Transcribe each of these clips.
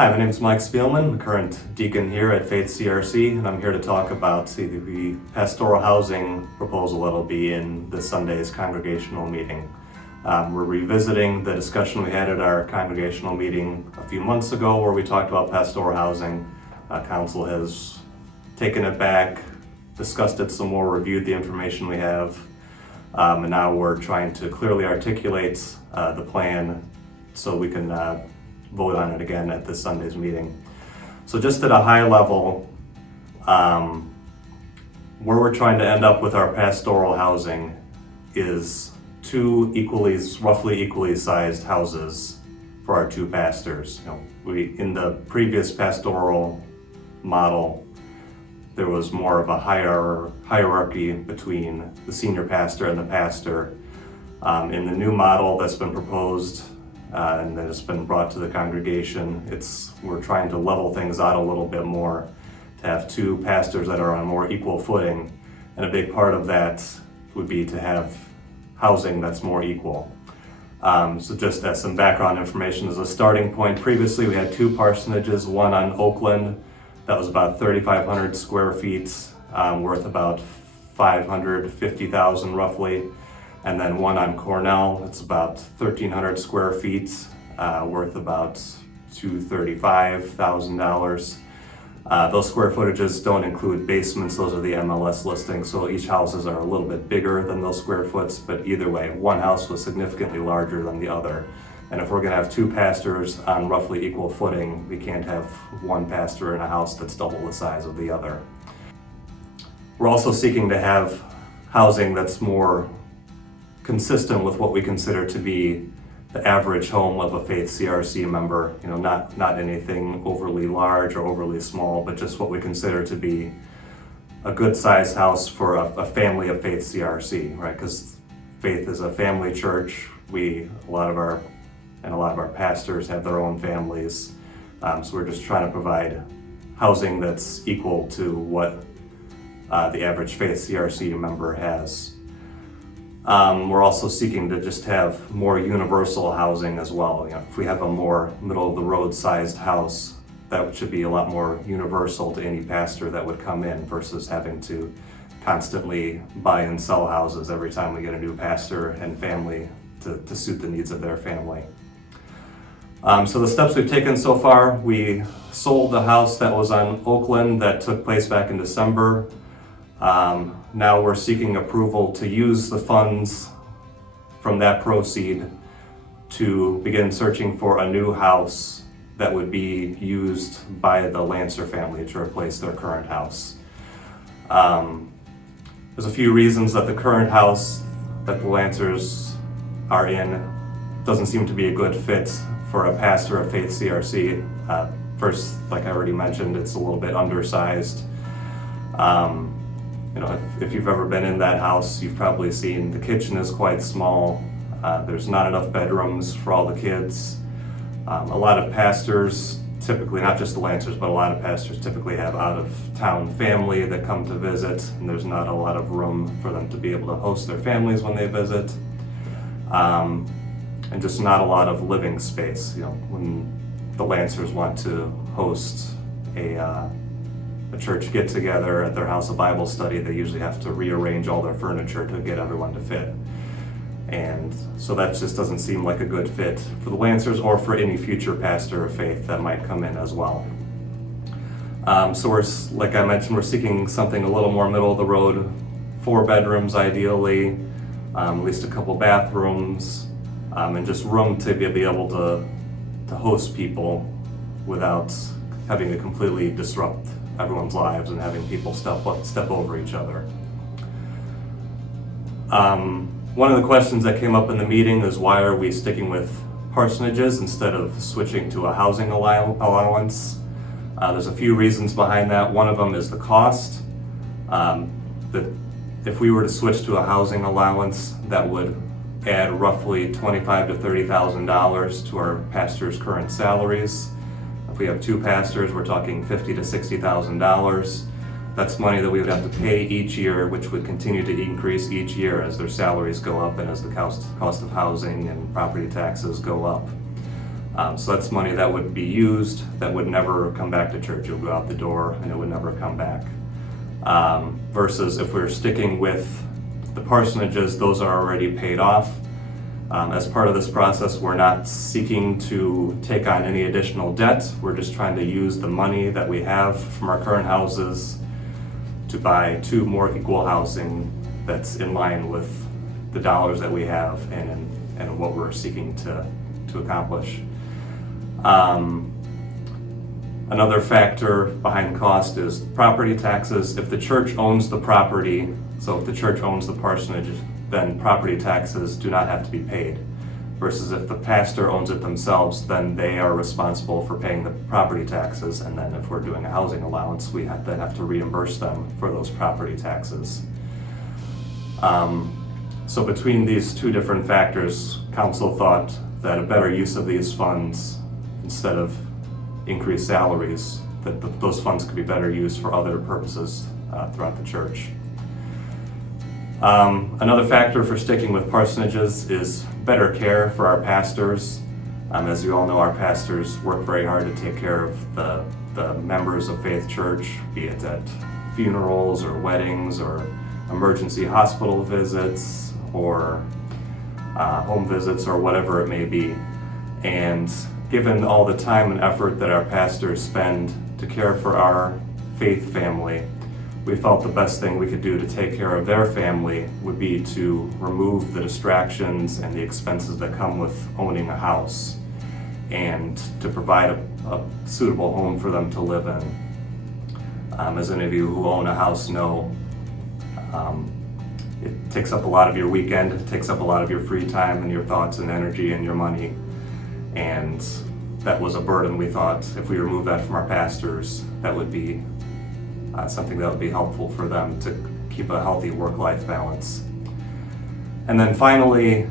Hi, my name is Mike Spielman. I'm the current deacon here at Faith CRC, and I'm here to talk about the pastoral housing proposal that'll be in this Sunday's congregational meeting. We're revisiting the discussion we had at our congregational meeting a few months ago where we talked about pastoral housing. Council has taken it back, discussed it some more, reviewed the information we have, and now we're trying to clearly articulate the plan so we can vote on it again at this Sunday's meeting. So just at a high level, where we're trying to end up with our pastoral housing is two roughly equally sized houses for our two pastors. In the previous pastoral model, there was more of a hierarchy between the senior pastor and the pastor. In the new model that's been proposed and that has been brought to the congregation, we're trying to level things out a little bit more, to have two pastors that are on more equal footing, and a big part of that would be to have housing that's more equal. So just as some background information as a starting point, previously we had two parsonages, one on Oakland that was about 3,500 square feet, worth about $550,000 roughly. And then one on Cornell, it's about 1,300 square feet, worth about $235,000. Those square footages don't include basements, those are the MLS listings, so each houses are a little bit bigger than those square foots, but either way, one house was significantly larger than the other. And if we're gonna have two pastors on roughly equal footing, we can't have one pastor in a house that's double the size of the other. We're also seeking to have housing that's more consistent with what we consider to be the average home of a Faith CRC member. Not anything overly large or overly small, but just what we consider to be a good sized house for a family of Faith CRC, right? Because Faith is a family church. A lot of our pastors have their own families. So we're just trying to provide housing that's equal to what the average Faith CRC member has. We're also seeking to just have more universal housing as well. If we have a more middle-of-the-road sized house, that should be a lot more universal to any pastor that would come in versus having to constantly buy and sell houses every time we get a new pastor and family to suit the needs of their family. So the steps we've taken so far, we sold the house that was on Oakland that took place back in December. Now we're seeking approval to use the funds from that proceed to begin searching for a new house that would be used by the Lancer family to replace their current house. There's a few reasons that the current house that the Lancers are in doesn't seem to be a good fit for a pastor of Faith CRC. First, like I already mentioned, it's a little bit undersized. If you've ever been in that house, you've probably seen the kitchen is quite small. There's not enough bedrooms for all the kids. A lot of pastors, typically, not just the Lancers, but a lot of pastors typically have out-of-town family that come to visit, and there's not a lot of room for them to be able to host their families when they visit. And just not a lot of living space. When the Lancers want to host a church get-together at their house of Bible study, they usually have to rearrange all their furniture to get everyone to fit. And so that just doesn't seem like a good fit for the Lancers or for any future pastor of Faith that might come in as well. So like I mentioned, we're seeking something a little more middle of the road, 4 bedrooms ideally, at least a couple bathrooms, and just room to be able to host people without having to completely disrupt everyone's lives and having people step over each other. One of the questions that came up in the meeting is, why are we sticking with parsonages instead of switching to a housing allowance? There's a few reasons behind that. One of them is the cost. That if we were to switch to a housing allowance, that would add roughly $25,000 to $30,000 to our pastors' current salaries. If we have 2 pastors, we're talking $50,000 to $60,000. That's money that we would have to pay each year, which would continue to increase each year as their salaries go up and as the cost of housing and property taxes go up. So that's money that would be used that would never come back to church. It would go out the door and it would never come back. Versus if we're sticking with the parsonages, those are already paid off. As part of this process, we're not seeking to take on any additional debt. We're just trying to use the money that we have from our current houses to buy 2 more equal housing that's in line with the dollars that we have and what we're seeking to accomplish. Another factor behind the cost is property taxes. If the church owns the property, so if the church owns the parsonage, then property taxes do not have to be paid. Versus if the pastor owns it themselves, then they are responsible for paying the property taxes. And then if we're doing a housing allowance, we then have to reimburse them for those property taxes. So between these 2 different factors, council thought that a better use of these funds, instead of increased salaries, that those funds could be better used for other purposes throughout the church. Another factor for sticking with parsonages is better care for our pastors. As you all know, our pastors work very hard to take care of the members of Faith Church, be it at funerals or weddings or emergency hospital visits or home visits or whatever it may be. And given all the time and effort that our pastors spend to care for our faith family, we felt the best thing we could do to take care of their family would be to remove the distractions and the expenses that come with owning a house and to provide a suitable home for them to live in. As any of you who own a house know, it takes up a lot of your weekend, it takes up a lot of your free time and your thoughts and energy and your money. And that was a burden we thought if we remove that from our pastors, that would be something that would be helpful for them to keep a healthy work-life balance. And then finally,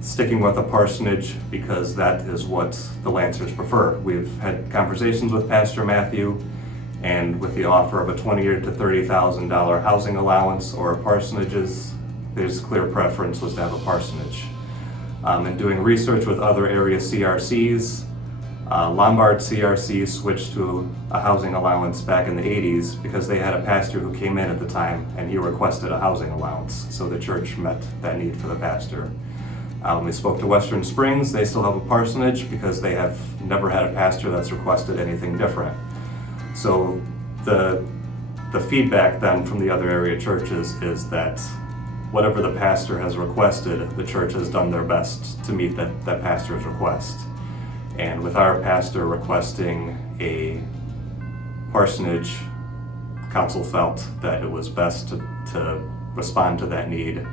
sticking with a parsonage because that is what the Lancers prefer. We've had conversations with Pastor Matthew, and with the offer of a $20,000 to $30,000 housing allowance or parsonages, his clear preference was to have a parsonage. In doing research with other area CRCs, Lombard CRC switched to a housing allowance back in the 80s because they had a pastor who came in at the time and he requested a housing allowance. So the church met that need for the pastor. We spoke to Western Springs. They still have a parsonage because they have never had a pastor that's requested anything different. So the feedback then from the other area churches is that whatever the pastor has requested, the church has done their best to meet that pastor's request. And with our pastor requesting a parsonage, council felt that it was best to respond to that need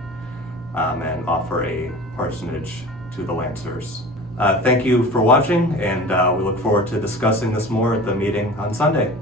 and offer a parsonage to the Lancers. Thank you for watching, and we look forward to discussing this more at the meeting on Sunday.